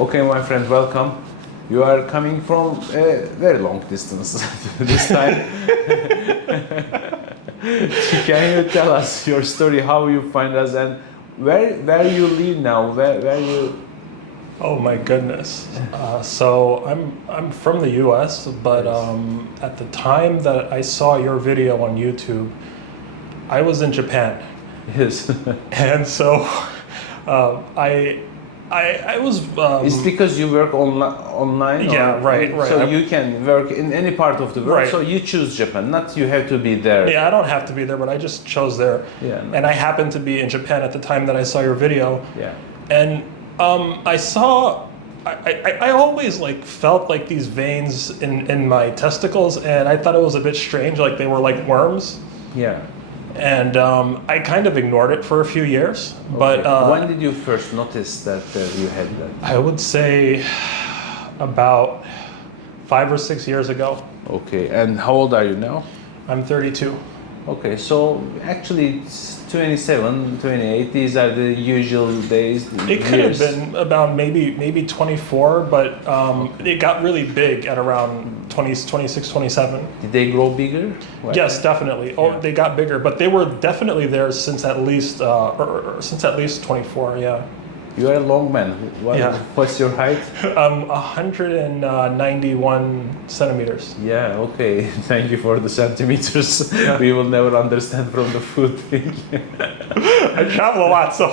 Okay, my friend, welcome. You are coming from a very long distance this time. Can you tell us your story, how you find us, and where you live now? Where you? Oh my goodness. So I'm from the U.S., but at the time that I saw your video on YouTube, I was in Japan, Yes. and so I was. It's because you work online. Yeah, or, right. So you can work in any part of the world. Right. So you choose Japan, not you have to be there. Yeah, I don't have to be there, but I just chose there. Yeah. And I happened to be in Japan at the time that I saw your video. Yeah. And I saw. I always like felt like these veins in my testicles, and I thought it was a bit strange, like they were like worms. Yeah. And I kind of ignored it for a few years. But when did you first notice that you had that? I would say about 5 or 6 years ago. Okay, and how old are you now? I'm 32. Okay, so actually it's 27, 28, these are the usual days. It could have been about maybe 24, but it got really big at around 26, 27. Did they grow bigger? Yes, definitely. Oh, they got bigger, but they were definitely there since at least 24. Yeah. You are a long man. What's your height? 191 centimeters. Yeah, okay. Thank you for the centimeters. Yeah. We will never understand from the food thing. I travel a lot, so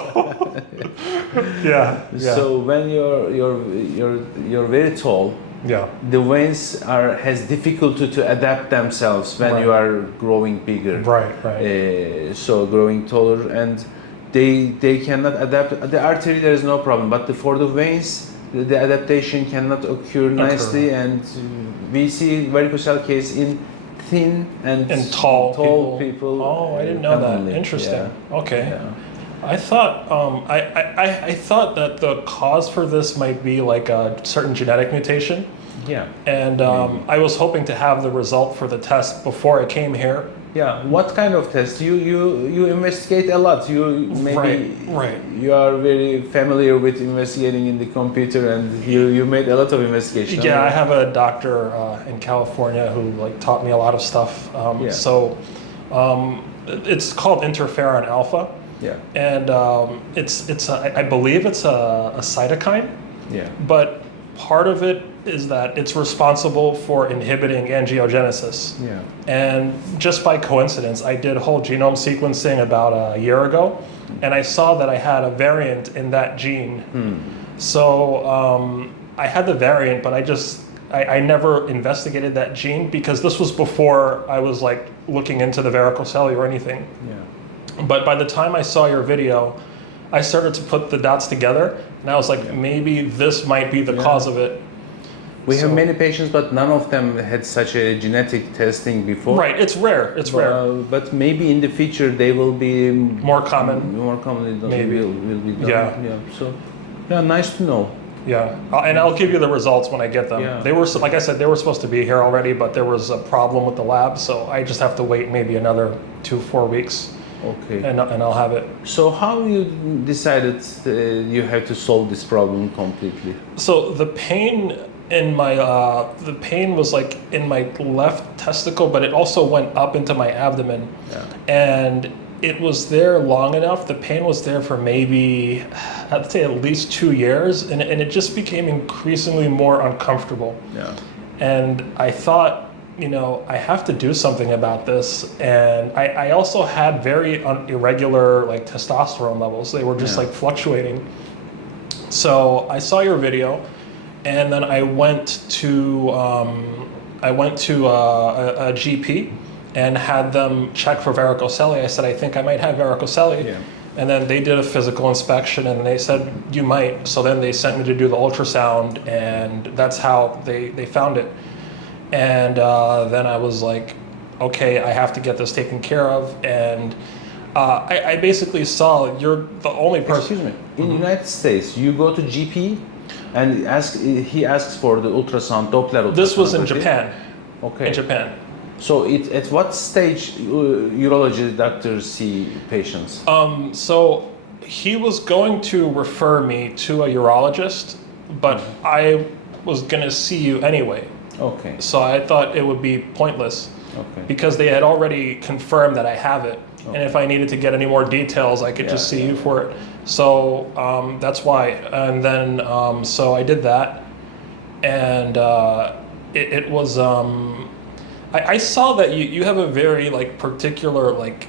yeah. So when you're very tall, Yeah. the veins has difficulty to adapt themselves when you are growing bigger. Right. So growing taller, and they cannot adapt. The artery there is no problem, but for the veins, the adaptation cannot occur nicely, and we see varicocele case in thin and tall people. Oh, I didn't know commonly. that. Interesting. Yeah. Okay. Yeah. I thought I thought that the cause for this might be like a certain genetic mutation. Yeah. And I was hoping to have the result for the test before I came here. Yeah. What kind of test? You investigate a lot. You maybe Right. you are very familiar with investigating in the computer, and you made a lot of investigation. Yeah, I have a doctor in California who like taught me a lot of stuff. So it's called interferon alpha. Yeah. And I believe it's a cytokine. Yeah. But part of it is that it's responsible for inhibiting angiogenesis. Yeah. And just by coincidence, I did whole genome sequencing about a year ago, and I saw that I had a variant in that gene. So I had the variant, but I never investigated that gene because this was before I was like looking into the varicocele or anything. Yeah. But by the time I saw your video, I started to put the dots together, and I was like, maybe this might be the cause of it. We have many patients, but none of them had such a genetic testing before. Right, it's rare. It's rare. But maybe in the future they will be More common. More commonly done. Maybe. Will be done. Yeah. So, nice to know. Yeah, and I'll give you the results when I get them. Yeah. They were, like I said, they were supposed to be here already, but there was a problem with the lab, so I just have to wait maybe another 2-4 weeks. Okay. And I'll have it. So how you decided you have to solve this problem completely? So the pain in my the pain was like in my left testicle, but it also went up into my abdomen. Yeah. And it was there long enough. The pain was there for maybe, I'd say at least 2 years, and it just became increasingly more uncomfortable. Yeah. And I thought, I have to do something about this. And I also had very irregular like testosterone levels. They were just like fluctuating. So I saw your video, and then I went to a GP and had them check for varicocele. I said, I think I might have varicocele. Yeah. And then they did a physical inspection, and they said, you might. So then they sent me to do the ultrasound, and that's how they found it. And then I was like, okay, I have to get this taken care of. And I basically saw you're the only person. Excuse me. In the United States, you go to GP and he asks for the ultrasound, Doppler ultrasound. This was in Japan. Okay. In Japan. So at what stage urology doctors see patients? So he was going to refer me to a urologist, but I was gonna see you anyway. Okay. So I thought it would be pointless Okay. because they had already confirmed that I have it. Okay. And if I needed to get any more details, I could just see you for it. So that's why. And then, so I did that. And it was, I saw that you have a very like particular like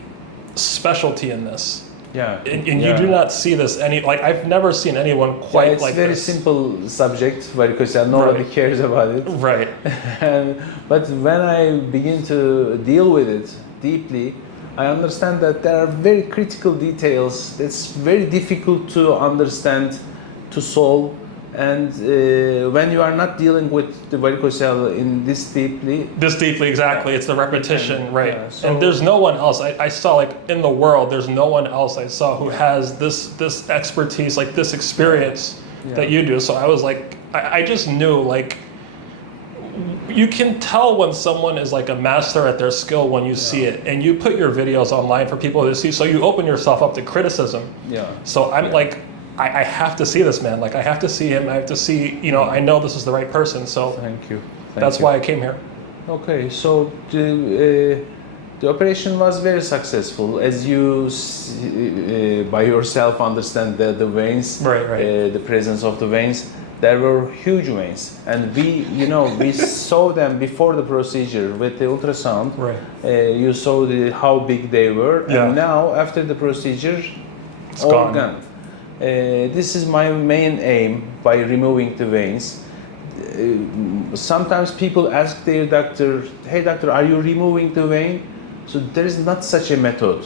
specialty in this. Yeah. And you do not see this like I've never seen anyone quite it's like very this. simple subject, varicocele. Nobody Right. cares about it. Right. But when I begin to deal with it deeply, I understand that there are very critical details that's very difficult to understand, to solve. And when you are not dealing with the varicocele in this deeply, Exactly. It's the repetition, right? Yeah, so- And there's no one else. I saw like in the world, there's no one else I saw who has this expertise, like this experience that you do. So I was like, I just knew like, you can tell when someone is like a master at their skill when you see it, and you put your videos online for people to see. So you open yourself up to criticism. Yeah. So I'm like, I have to see this man. Like I have to see him. I have to see, I know this is the right person. So Thank you. that's why I came here. Okay, so the operation was very successful, as you by yourself understand the veins, Right. the presence of the veins. There were huge veins, and we saw them before the procedure with the ultrasound. Right. You saw how big they were, Yeah. and now after the procedure, It's all gone. gone. This is my main aim by removing the veins. Sometimes people ask their doctor, "Hey doctor, are you removing the vein?" So there is not such a method.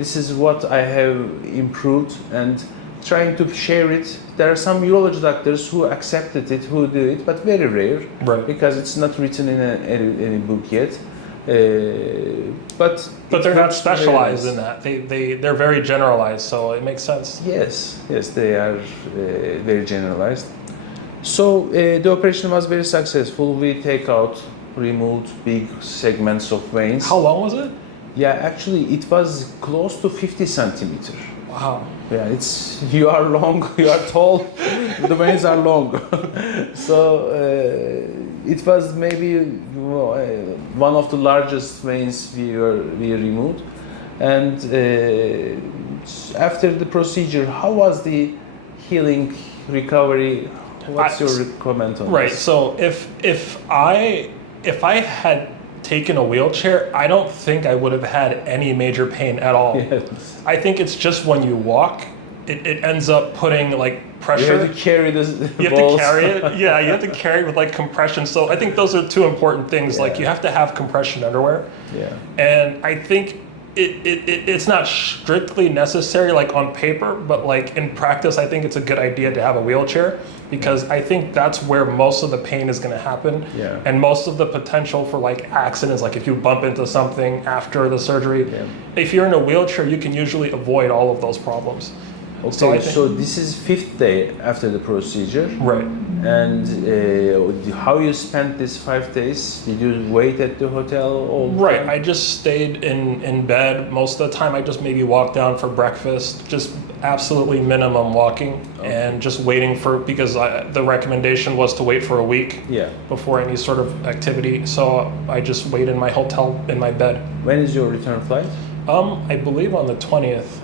This is what I have improved and trying to share it. There are some urology doctors who accepted it, who do it, but very rare, Right. because it's not written in any book yet. But But they're not works very specialized nice. in that. They're very generalized, so it makes sense. Yes, they are very generalized. So the operation was very successful. We removed big segments of veins. How long was it? Yeah, actually, it was close to 50 centimeters. Wow. Yeah, you are long, you are tall, the veins are long. So it was maybe one of the largest veins we removed. And after the procedure, how was the healing, recovery? What's your comment on Right. this? So if I had taken a wheelchair, I don't think I would have had any major pain at all. Yes. I think it's just when you walk, it ends up putting like pressure. You have to carry this. You have to carry it. Yeah, you have to carry it with like compression. So I think those are two important things. Like you have to have compression underwear. Yeah. And I think it's not strictly necessary like on paper, but like in practice, I think it's a good idea to have a wheelchair, because I think that's where most of the pain is going to happen. Yeah. And most of the potential for like accidents, like if you bump into something after the surgery, if you're in a wheelchair, you can usually avoid all of those problems. Okay, So so this is 5th day after the procedure. Right. And how you spent these 5 days? Did you wait at the hotel all the Right. time? I just stayed in bed most of the time. I just maybe walked down for breakfast, just absolutely minimum walking, and just waiting because the recommendation was to wait for a week before any sort of activity. So I just wait in my hotel in my bed. When is your return flight? I believe on the 20th.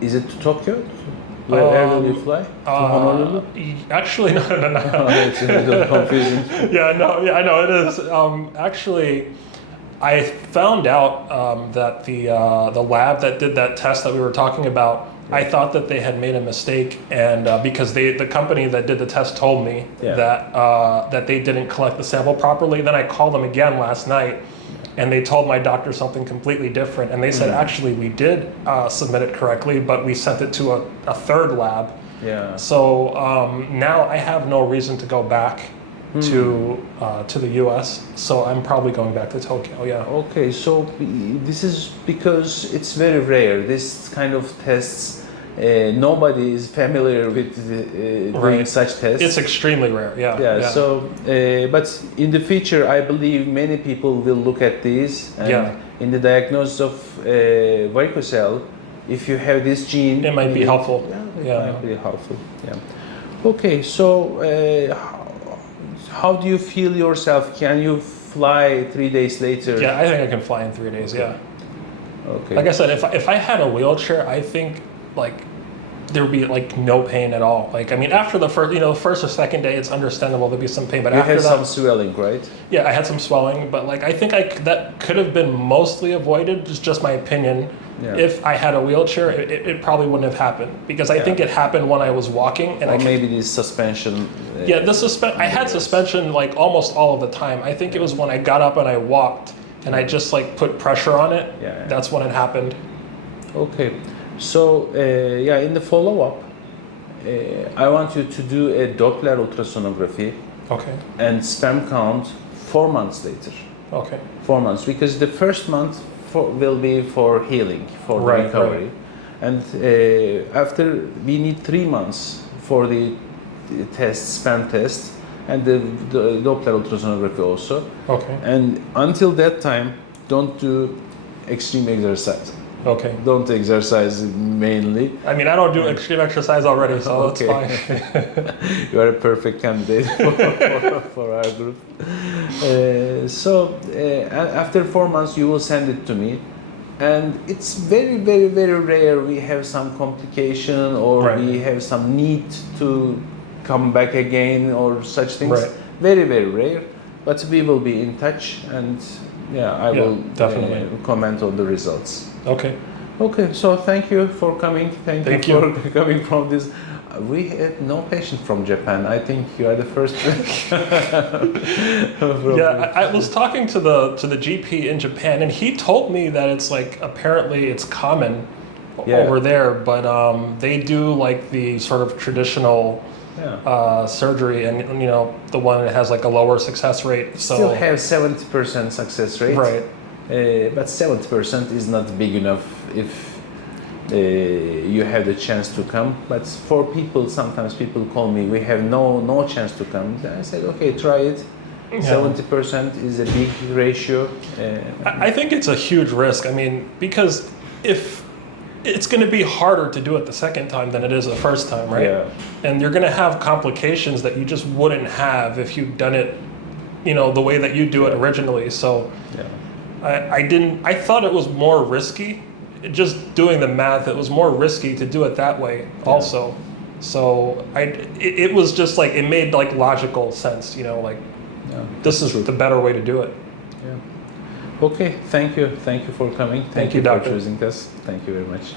Is it to Tokyo? Where will you fly? To Honolulu? Actually, no. It's a little confusing. I know it is. Actually, I found out that the lab that did that test that we were talking about, I thought that they had made a mistake, and because the company that did the test told me that they didn't collect the sample properly. Then I called them again last night, and they told my doctor something completely different. And they said, actually, we did submit it correctly, but we sent it to a third lab. Yeah. So now I have no reason to go back to the U.S. So I'm probably going back to Tokyo. Yeah. Okay, so this is because it's very rare. This kind of tests, nobody is familiar with doing such tests. It's extremely rare. Yeah. So, but in the future, I believe many people will look at these. And in the diagnosis of varicocele, if you have this gene, it might be helpful. It might be helpful. Yeah. Okay, so how do you feel yourself? Can you fly 3 days later? Yeah, I think I can fly in 3 days. Yeah. Okay. Like I said, if I had a wheelchair, I think like there would be like no pain at all. Like I mean, after the first or second day, it's understandable there'd be some pain, but You after had that, some swelling, right? yeah, I had some swelling, but like I think that could have been mostly avoided. Just my opinion. Yeah. If I had a wheelchair, it probably wouldn't have happened because I think it happened when I was walking and Or maybe the suspension. yeah, I had suspension like almost all of the time. I think it was when I got up and I walked and I just like put pressure on it. Yeah. That's when it happened. Okay, so in the follow-up, I want you to do a Doppler ultrasonography Okay. and sperm count 4 months later. Okay. 4 months, because the first month will be for healing, for the Right, recovery, and after we need 3 months for the test, sperm test, and the Doppler ultrasonography also. Okay. And until that time, don't do extreme exercise. Okay. Don't exercise mainly. I mean, I don't do extreme exercise already, so that's fine. You are a perfect candidate for our group. After 4 months, you will send it to me. And it's very, very, very rare we have some complication or we have some need to come back again or such things. Right. Very, very rare. But we will be in touch, and I will definitely comment on the results. Okay. Okay, so thank you for coming. Thank you for coming from this. We had no patient from Japan. I think you are the first. Yeah, I was talking to the GP in Japan, and he told me that it's like apparently it's common over there, but they do like the sort of traditional surgery, and the one that has like a lower success rate. So still have 70% success rate, right? But 70% is not big enough if you have the chance to come. But for people, sometimes people call me, we have no chance to come. I said, okay, try it. 70% is a big ratio. I think it's a huge risk. I mean, because if it's going to be harder to do it the second time than it is the first time, right? Yeah. And you're going to have complications that you just wouldn't have if you'd done it, the way that you do it originally. So I thought it was more risky. Just doing the math, it was more risky to do it that way also. So it was just like, it made like logical sense, this is the better way to do it. Yeah. Okay, thank you for coming. Thank you, doctor. for choosing us. Thank you very much.